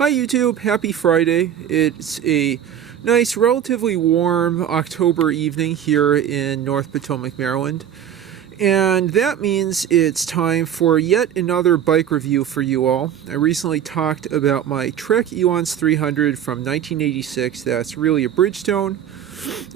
Hi YouTube, happy Friday. It's a nice, relatively warm October evening here in North Potomac, Maryland. And that means it's time for yet another bike review for you all. I recently talked about my Trek n+1s 300 from 1986. That's really a Bridgestone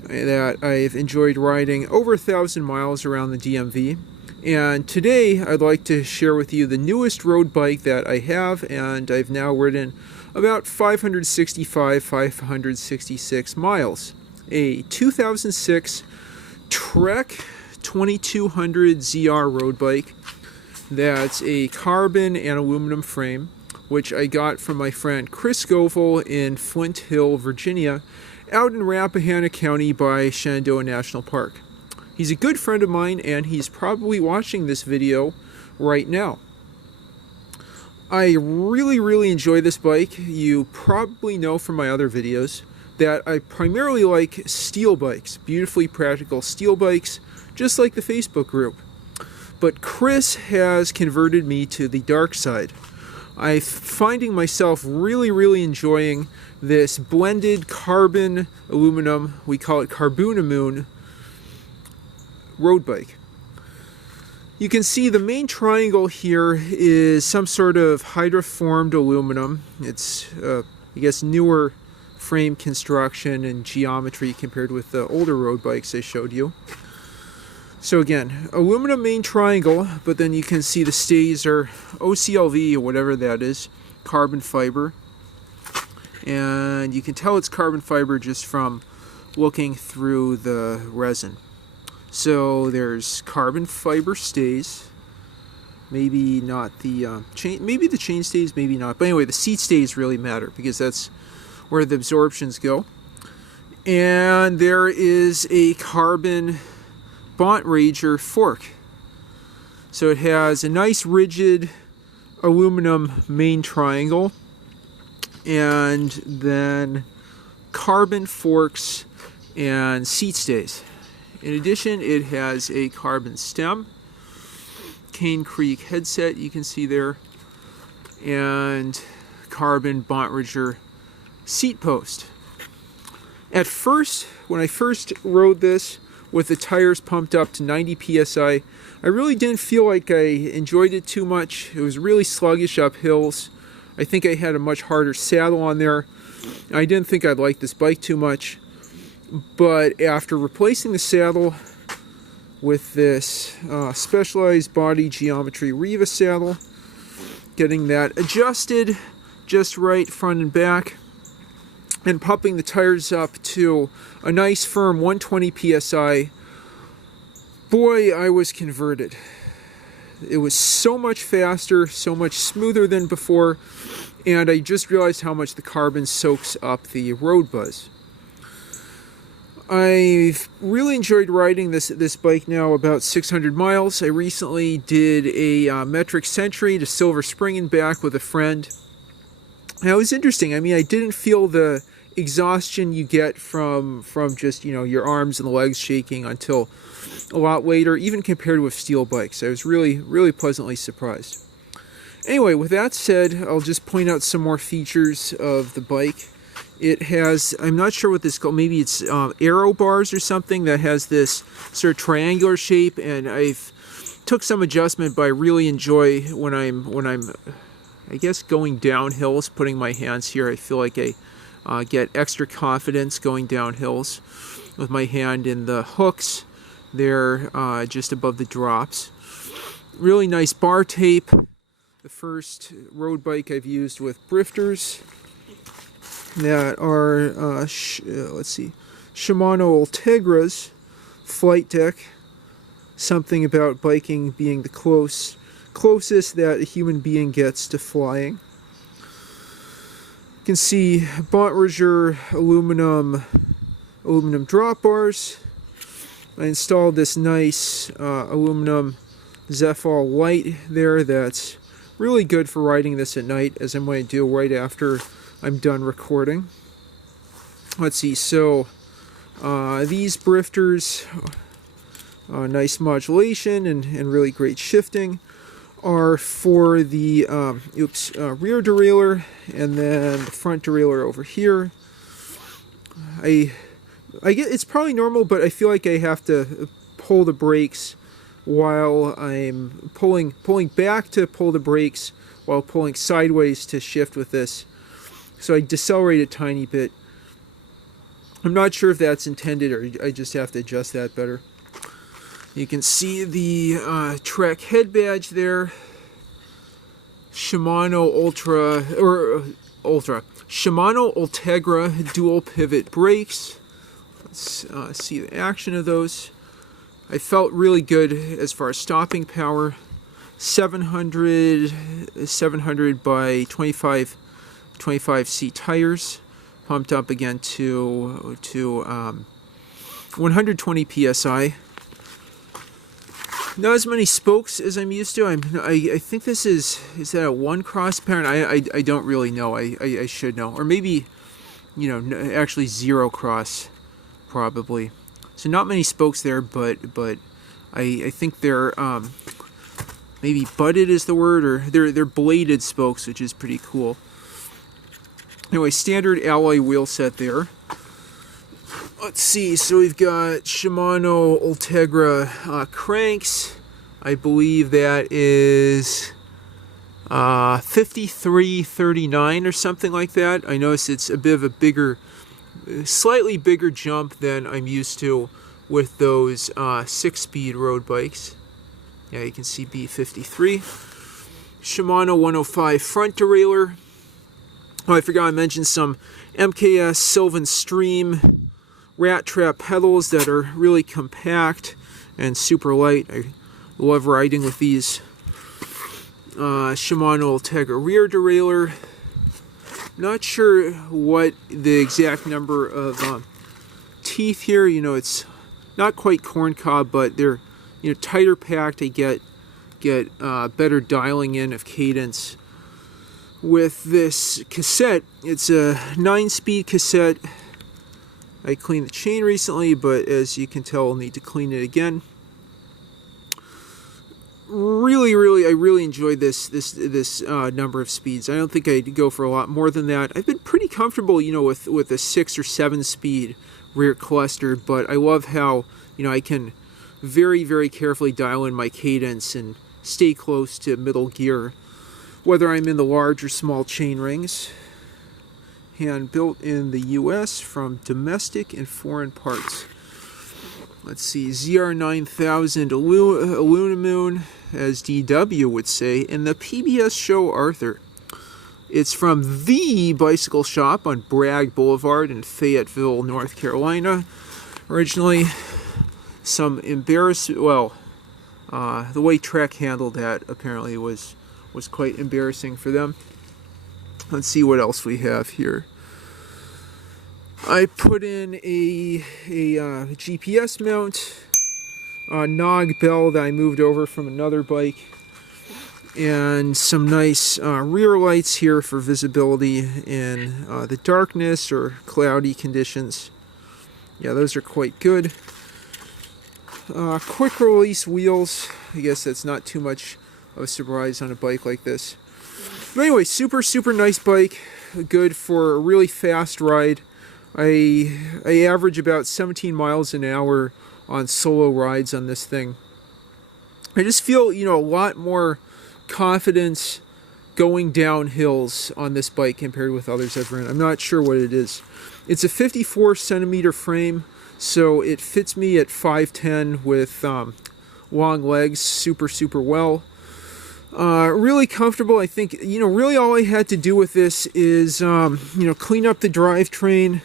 that I've enjoyed riding over 1,000 miles around the DMV. And today I'd like to share with you the newest road bike that I have, and I've now ridden about 566 miles. A 2006 Trek 2200 ZR road bike. That's a carbon and aluminum frame, which I got from my friend Chris Scoville in Flint Hill, Virginia, out in Rappahannock County by Shenandoah National Park. He's a good friend of mine, and he's probably watching this video right now. I really enjoy this bike. You probably know from my other videos that I primarily like steel bikes, beautifully practical steel bikes, just like the Facebook group. But Chris has converted me to the dark side. I'm finding myself really enjoying this blended carbon aluminum, we call it carboonamoon, road bike. You can see the main triangle here is some sort of hydroformed aluminum. It's, I guess, newer frame construction and geometry compared with the older road bikes I showed you. So again, aluminum main triangle, but then you can see the stays are OCLV or whatever that is, carbon fiber. And you can tell it's carbon fiber just from looking through the resin. So there's carbon fiber stays, maybe not the chain, maybe the chain stays, maybe not. But anyway, the seat stays really matter because that's where the absorptions go. And there is a carbon Bont Rager fork. So it has a nice rigid aluminum main triangle and then carbon forks and seat stays. In addition, it has a carbon stem, Cane Creek headset you can see there, and carbon Bont Rager seat post. At first, when I first rode this with the tires pumped up to 90 psi, I really didn't feel like I enjoyed it too much. It was really sluggish up hills. I think I had a much harder saddle on there. I didn't think I'd like this bike too much. But after replacing the saddle with this specialized body geometry Riva saddle, getting that adjusted just right front and back, and pumping the tires up to a nice firm 120 psi, boy, I was converted. It was so much faster, so much smoother than before, and I just realized how much the carbon soaks up the road buzz. I've really enjoyed riding this bike now about 600 miles. I recently did a metric century to Silver Spring and back with a friend. And it was interesting. I mean, I didn't feel the exhaustion you get from just, your arms and the legs shaking until a lot later, even compared with steel bikes. I was really pleasantly surprised. Anyway, with that said, I'll just point out some more features of the bike. It has, I'm not sure what this is called, maybe it's aero bars or something that has this sort of triangular shape, and I've took some adjustment, but I really enjoy when I'm I guess going down hills, putting my hands here. I feel like I get extra confidence going down hills with my hand in the hooks there just above the drops. Really nice bar tape. The first road bike I've used with drifters that are, let's see, Shimano Ultegras flight deck. Something about biking being the closest that a human being gets to flying. You can see Bont Rager aluminum drop bars. I installed this nice aluminum Zephyr light there that's really good for riding this at night, as I'm going to do right after I'm done recording. Let's see, so these drifters, nice modulation and really great shifting. are for the rear derailleur, and then the front derailleur over here. I get it's probably normal, but I feel like I have to pull the brakes while I'm pulling back to pull the brakes while pulling sideways to shift with this. So I decelerate a tiny bit. I'm not sure if that's intended or I just have to adjust that better. You can see the Trek head badge there. Shimano Shimano Ultegra dual pivot brakes. Let's see the action of those. I felt really good as far as stopping power. 700 by 25C tires, pumped up again to 120 psi. Not as many spokes as I'm used to. I think this is that a 1-cross pattern? I don't really know. I should know, or maybe, you know, actually 0-cross probably. So not many spokes there, but I think they're maybe butted is the word, or they're bladed spokes, which is pretty cool. Anyway, standard alloy wheel set there. Let's see, so we've got Shimano Ultegra cranks. I believe that is 5339 or something like that. I notice it's a bit of a bigger, slightly bigger jump than I'm used to with those 6-speed road bikes. Yeah, you can see B53. Shimano 105 front derailleur. Oh, I forgot I mentioned some MKS Sylvan Stream rat trap pedals that are really compact and super light. I love riding with these. Shimano Ultegra rear derailleur. Not sure what the exact number of teeth here. You know, it's not quite corncob, but they're, you know, tighter packed. I get better dialing in of cadence with this cassette. It's a 9-speed cassette. I cleaned the chain recently, but as you can tell, I'll need to clean it again. I really enjoyed this number of speeds. I don't think I'd go for a lot more than that. I've been pretty comfortable, you know, with a 6 or 7-speed rear cluster, but I love how, you know, I can very carefully dial in my cadence and stay close to middle gear, whether I'm in the large or small chain rings. Hand built in the US from domestic and foreign parts. Let's see, ZR9000 Carboonamoon, as DW would say, in the PBS show Arthur. It's from the bicycle shop on Bragg Boulevard in Fayetteville, North Carolina. Originally, some the way Trek handled that apparently was quite embarrassing for them. Let's see what else we have here. I put in a GPS mount, a Nog bell that I moved over from another bike, and some nice rear lights here for visibility in the darkness or cloudy conditions. Yeah, those are quite good. Quick release wheels. I guess that's not too much of a surprise on a bike like this. But anyway, super nice bike. Good for a really fast ride. I average about 17 miles an hour on solo rides on this thing. I just feel, you know, a lot more confidence going down hills on this bike compared with others I've ridden. I'm not sure what it is. It's a 54 centimeter frame, so it fits me at 5'10" with long legs super well. Really comfortable. I think, you know, really all I had to do with this is, you know, clean up the drivetrain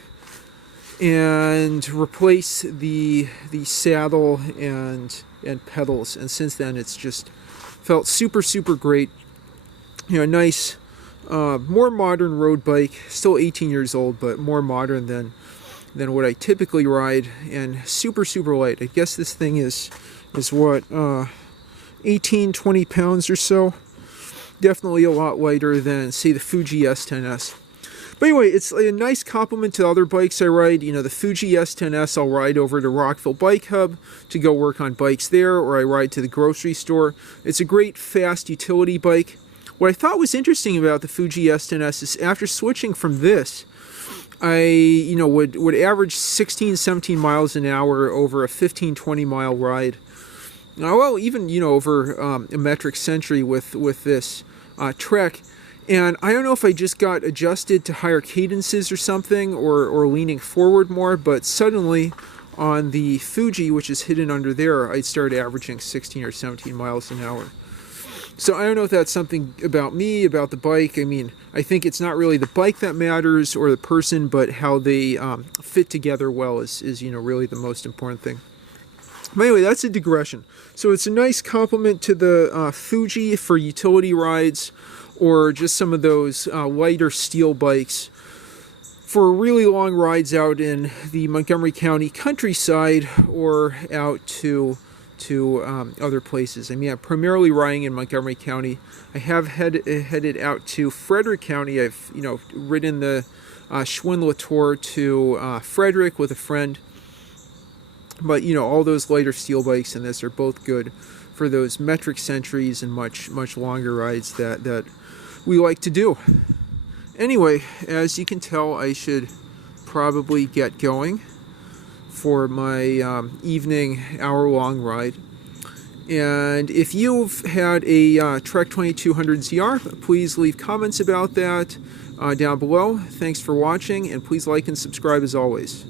and replace the saddle and pedals. And since then, it's just felt super great. You know, nice, more modern road bike. Still 18 years old, but more modern than what I typically ride, and super light. I guess this thing is what, 18-20 pounds or so. Definitely a lot lighter than, say, the Fuji S10S. But anyway, it's a nice complement to other bikes I ride. You know, the Fuji S10S I'll ride over to Rockville Bike Hub to go work on bikes there, or I ride to the grocery store. It's a great, fast utility bike. What I thought was interesting about the Fuji S10S is after switching from this, I would average 16, 17 miles an hour over a 15, 20 mile ride. Well, even, over a metric century with this Trek. And I don't know if I just got adjusted to higher cadences or something, or leaning forward more, but suddenly on the Fuji, which is hidden under there, I started averaging 16 or 17 miles an hour. So I don't know if that's something about me, about the bike. I mean, I think it's not really the bike that matters or the person, but how they fit together well is really the most important thing. But anyway, that's a digression. So it's a nice complement to the Fuji for utility rides, or just some of those lighter steel bikes for really long rides out in the Montgomery County countryside, or out to other places. I mean, I'm primarily riding in Montgomery County. I have headed out to Frederick County. I've ridden the Schwinn Tour to Frederick with a friend. But all those lighter steel bikes and this are both good for those metric centuries and much longer rides that we like to do. Anyway, as you can tell, I should probably get going for my evening hour-long ride. And if you've had a Trek 2200 ZR, please leave comments about that down below. Thanks for watching, and please like and subscribe as always.